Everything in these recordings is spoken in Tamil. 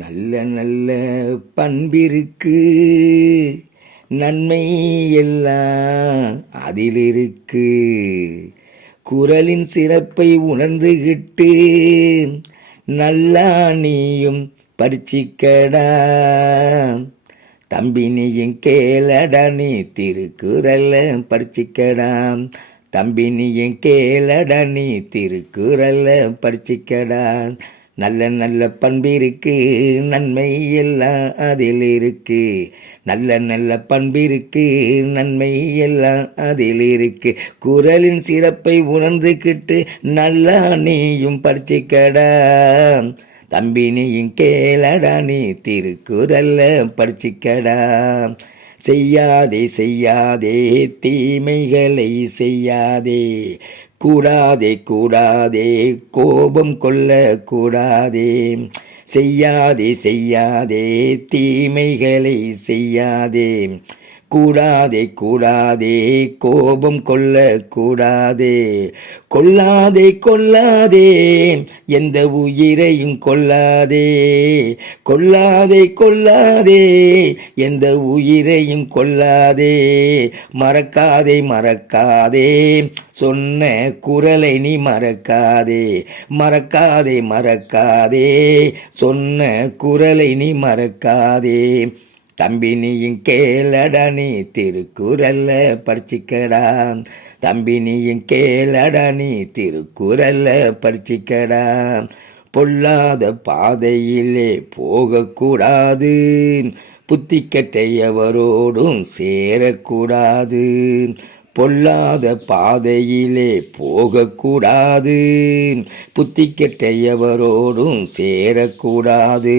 நல்ல நல்ல பண்பிருக்கு, நன்மை எல்லாம் அதிலிருக்கு. குறளின் சிறப்பை உணர்ந்துகிட்டு நல்லா நீயும் பரிச்சிக்கடா. தம்பி நீயும் கேளடா, நீ திருக்குறள பரிச்சிக்கடா. தம்பி நீயும் கேளடா, நீ திருக்குறள பரிச்சிக்கடா. நல்ல நல்ல பண்பிருக்கு, நன்மை எல்லாம் அதில் இருக்கு. நல்ல நல்ல பண்பிருக்கு, நன்மை எல்லாம் அதில் இருக்கு. குறளின் சிறப்பை உணர்ந்துக்கிட்டு நல்லா நீயும் படிச்சுக்கடா. தம்பி நீயும் கேளடா, நீ திருக்குறள படிச்சுக்கடா. செய்யாதே செய்யாதே தீமைகளை செய்யாதே, கூடாதே கூடாதே கோபம் கொள்ள கூடாதே. செய்யாதே செய்யாதே தீமைகளை செய்யாதே, கூடாதே கூடாதே கோபம் கொள்ள கூடாதே. கொல்லாதே கொல்லாதே எந்த உயிரையும் கொல்லாதே. கொல்லாதே கொல்லாதே எந்த உயிரையும் கொல்லாதே. மறக்காதே மறக்காதே சொன்ன குறளை நீ மறக்காதே. மறக்காதே மறக்காதே சொன்ன குறளை நீ மறக்காதே. தம்பி நீயும் கேளடா, நீ திருக்குறள படிச்சிக்கடா. தம்பி நீயும் கேளடா, நீ திருக்குறள படிச்சிக்கடா. பொல்லாத பாதையிலே போகக்கூடாது, புத்தி கெட்டையவரோடும் சேரக்கூடாது. பொல்லாத பாதையிலே போகக்கூடாது, புத்தி கெட்டையவரோடும் சேரக்கூடாது.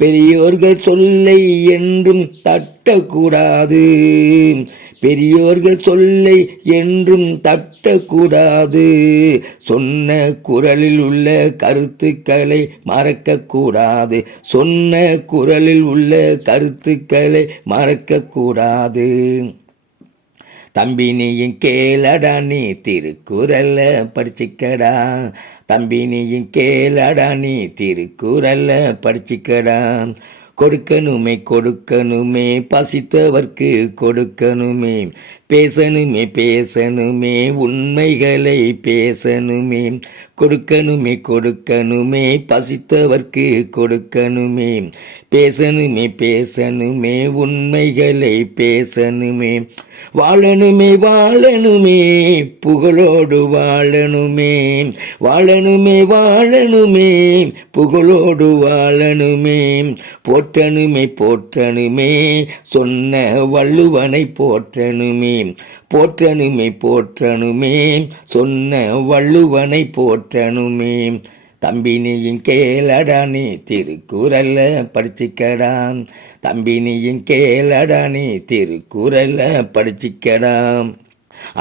பெரியோர்கள் சொல்லை என்றும் தட்டக்கூடாது. பெரியோர்கள் சொல்லை என்றும் தட்டக்கூடாது. சொன்ன குறளில் உள்ள கருத்துக்களை மறக்கக்கூடாது. சொன்ன குறளில் உள்ள கருத்துக்களை மறக்கக்கூடாது. தம்பி நீயும் கேளடா, நீ திருக்குறள படிச்சிக்கடா. தம்பி நீயும் கேளடா, நீ திருக்குறள படிச்சிக்கடா. கொடுக்கணுமே கொடுக்கணுமே பசித்தவர்க்கு கொடுக்கணுமே. பேசணுமே பேசணுமே உண்மைகளை பேசணுமே. கொடுக்கணுமே கொடுக்கணுமே பசித்தவர்க்கு கொடுக்கணுமே. பேசணுமே பேசணுமே உண்மைகளை பேசணுமே. வாழணுமே வாழணுமே புகழோடு வாழணுமே. வாழணுமே வாழணுமே புகழோடு வாழணுமே. போற்றணுமே போற்றணுமே சொன்ன வள்ளுவனை போற்றணுமே. போற்றணுமே போற்றணுமே சொன்ன வள்ளுவனை போற்றணுமே. தம்பி நீயும் கேளடா, நீ திருக்குறள படிச்சிக்கடா. தம்பி நீயும் கேளடா, நீ திருக்குறள படிச்சிக்கடா.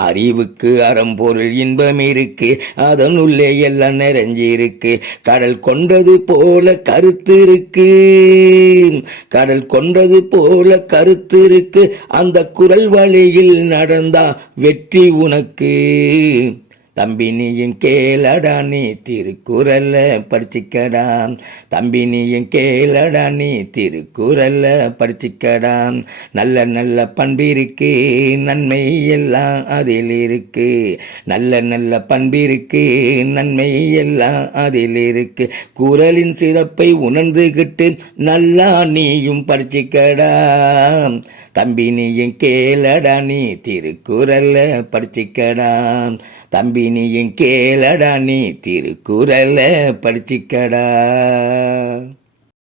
அறிவுக்கு அறம்பொருள் இன்பம் இருக்கு, அதனுள்ளே எல்லாம் நிறைஞ்சிருக்கு. கடல் கொண்டது போல கருத்து இருக்கு. கடல் கொண்டது போல கருத்து இருக்கு. அந்த குறள் வழியில் நடந்தா வெற்றி உனக்கு. தம்பி நீயும் கேளடா, நீ திருக்குறள படிச்சிக்கடா. தம்பி நீயும் கேளடா, நீ திருக்குறள படிச்சிக்கடா. நல்ல நல்ல பண்பிருக்கு, நன்மை எல்லாம் அதில் இருக்கு. நல்ல நல்ல பண்பிருக்கு, நன்மை எல்லாம் அதில் இருக்கு. குறளின் சிறப்பை உணர்ந்துகிட்டு நல்லா நீயும் படிச்சிக்கடா. தம்பி நீயும் கேளடா, நீ திருக்குறள படிச்சிக்கடா. தம்பி நீயும் கேளடா, நீ திருக்குறள படிச்சிக்கடா.